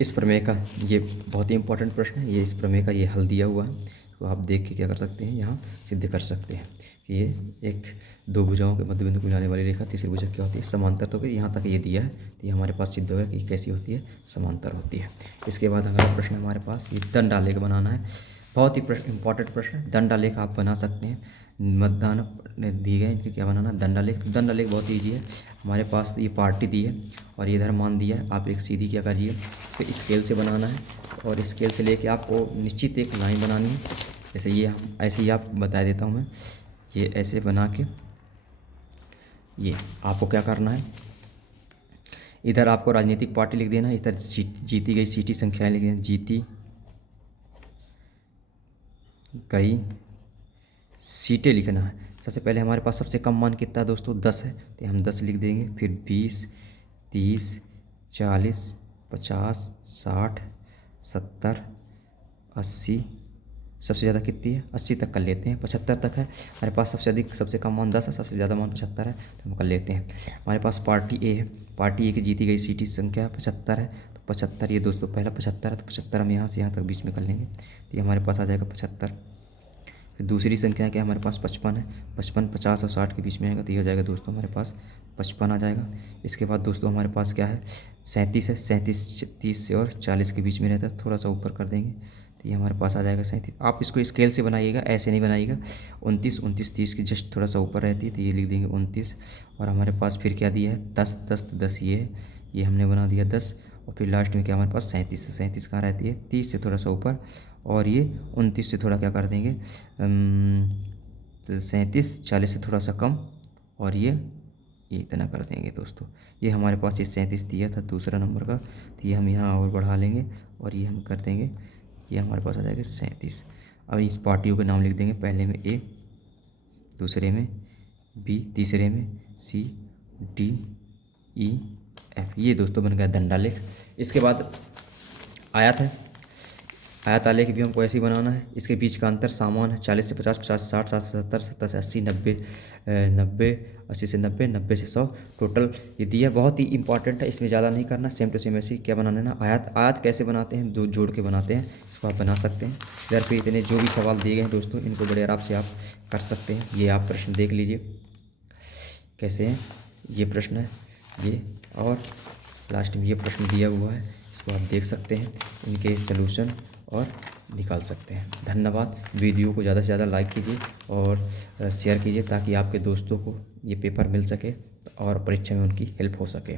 इस प्रमेय का ये बहुत ही इंपॉर्टेंट प्रश्न है। ये इस प्रमेय का ये हल दिया हुआ है, तो आप देख के क्या कर सकते हैं, यहाँ सिद्ध कर सकते हैं कि ये एक दो भुजाओं के मध्य बिंदु को मिलाने वाली रेखा तीसरी भुजा क्या होती है? समांतर। तो यहाँ तक ये दिया है, तो ये हमारे पास सिद्ध हो गया कि कैसी होती है? समांतर होती है। इसके बाद अगला प्रश्न हमारे पास ये दंड आलेख बनाना है। बहुत ही इंपॉर्टेंट प्रश्न है। दंड आलेख आप बना सकते हैं। मतदान दिए गए इनके क्या बनाना? दंड आलेख। दंड आलेख बहुत ईजी है। हमारे पास ये पार्टी दी है और ये इधर मान दिया है। आप एक सीधी क्या करिए, इसे स्केल से बनाना है और स्केल से लेके आपको निश्चित एक लाइन बनानी है। जैसे ये हम ऐसे ही आप बता देता हूँ मैं, ये ऐसे बना के ये आपको क्या करना है, इधर आपको राजनीतिक पार्टी लिख देना है, इधर जीती गई सीटी संख्याएं लिख देना, जीती कई सीटें लिखना है। सबसे पहले हमारे पास सबसे कम मान कितना है दोस्तों? 10 है, तो हम 10 लिख देंगे। फिर 20, 30, 40, 50, 60, 70, 80, सबसे ज़्यादा कितनी है? 80 तक कर लेते हैं। 75 तक है हमारे पास। सबसे अधिक सबसे कम मान 10 है, सबसे ज़्यादा मान 75 है, तो हम कर लेते हैं। हमारे पास पार्टी ए है। पार्टी ए की जीती गई सीटी संख्या 75 है, तो 75 ये दोस्तों पहला 75 है, तो 75 हम यहाँ से यहाँ तक बीच में कर लेंगे, तो ये हमारे पास आ जाएगा 75। फिर दूसरी संख्या क्या हमारे पास? 55 है। 55 50 और 60 के बीच में आएगा, तो ये हो जाएगा दोस्तों हमारे पास 55 आ जाएगा। इसके बाद दोस्तों हमारे पास क्या है? 37 है। 37 30 से और 40 के बीच में रहता है, थोड़ा सा ऊपर कर देंगे, तो ये हमारे पास आ जाएगा 37। आप इसको स्केल से बनाइएगा, ऐसे नहीं बनाइएगा। 29 29 30 की जस्ट थोड़ा सा ऊपर रहती है, तो ये लिख देंगे 29। और हमारे पास फिर क्या दिया है? 10 10 तो 10 ये हमने बना दिया 10। और फिर लास्ट में क्या हमारे पास? 37। तो 37 कहाँ रहती है? 30 से थोड़ा सा ऊपर, और ये 29 से थोड़ा क्या कर देंगे, तो 37 40 से थोड़ा सा कम, और ये इतना कर देंगे दोस्तों। ये हमारे पास ये 37 दिया था दूसरा नंबर का, तो ये हम यहाँ और बढ़ा लेंगे और ये हम कर देंगे, ये हमारे पास आ जाएगा 37। अब इस पार्टियों के नाम लिख देंगे, पहले में ए, दूसरे में बी, तीसरे में सी, डी, ई, एफ। ये दोस्तों बन गया दंडालेख। इसके बाद आयत है। आयत आलेख भी हमको ऐसे ही बनाना है। इसके बीच का अंतर समान है, 40 से 50, 50 से 60, 60 से 70, 70 से 80, 90, 80 से 90, 90 से 100 टोटल ये दिया। बहुत ही इंपॉर्टेंट है, इसमें ज़्यादा नहीं करना। सेम टू सेम ऐसे ही क्या बनाना है ना, आयत। आयत कैसे बनाते हैं? दो जोड़ के बनाते हैं, इसको आप बना सकते हैं। इधर पे इतने जो भी सवाल दिए गए हैं दोस्तों, इनको बड़े आराम से आप कर सकते हैं। ये आप प्रश्न देख लीजिए कैसे हैं, ये प्रश्न है ये, और लास्ट में ये प्रश्न दिया हुआ है, इसको आप देख सकते हैं, इनके सलूशन और निकाल सकते हैं। धन्यवाद। वीडियो को ज़्यादा से ज़्यादा लाइक कीजिए और शेयर कीजिए, ताकि आपके दोस्तों को ये पेपर मिल सके और परीक्षा में उनकी हेल्प हो सके।